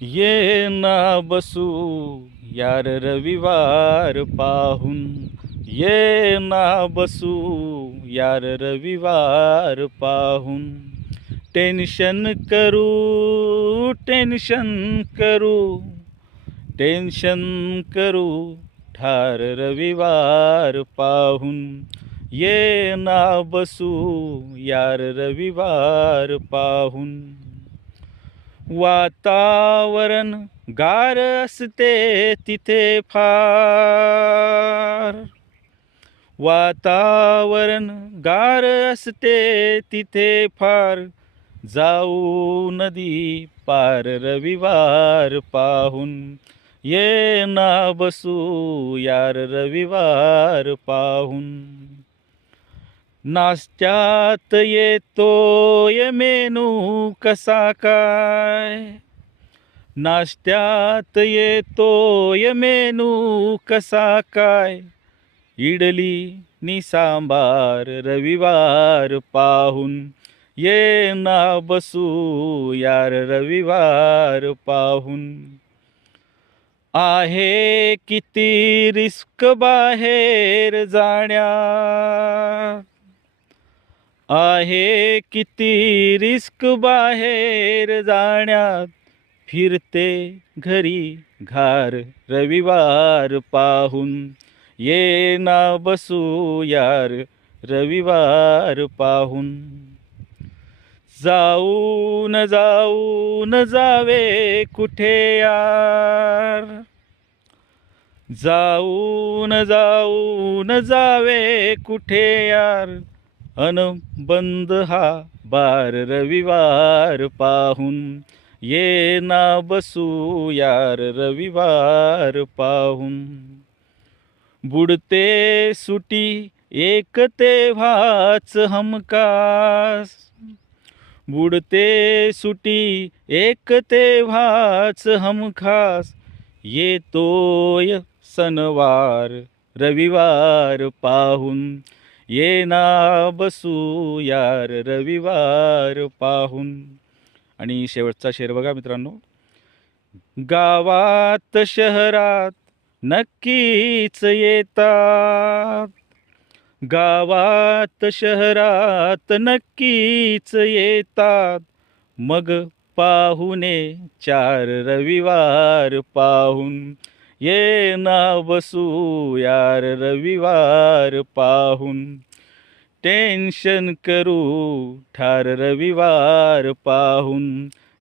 ये ना बसू यार रविवार पाहून, ये ना बसू यार रविवार पाहून. टेन्शन करू, टेन्शन करू, टेन्शन करू ठार रविवार पाहून. ये ना बसू यार रविवार पाहून. वातावरण गार असते तिथे फार, वातावरण गार असते तिथे फार. जाऊ नदी पार रविवार पाहून. ये ना बसू यार रविवार पाहून. नाश्त्यात येतोय मेनू कसा काय, नाश्त्यात येतोय मेनू कसा काय. इडली नि सांबार रविवार पाहून. ये ना बसू यार रविवार पाहून. आहे किती रिस्क बाहेर जाण्यात, आहे किती रिस्क बाहेर जाण्यात. फिरते घरी घार रविवार पाहून. ये ना बसू यार रविवार पाहून. जाऊन जाऊन जावे कुठे यार, जाऊन जाऊन जावे कुठे यार. अन बंद हा बार रविवार पाहून. ये ना बसू यार रविवार पाहून. बुडते सुटी एक तेव्हाच हमखास, बुडते सुटी एक तेव्हाच हमखास. येतोय सणवार रविवार पाहून. ये ना बसू यार रविवार पाहून. आणि शेवटचा शेर बघा मित्रांनो. गावात शहरात नक्कीच येतात, गावात शहरात नक्कीच येतात. मग पाहुणे चार रविवार पाहून. ये ना बसू यार रविवार पाहून. टेन्शन करू ठार रविवार पाहून.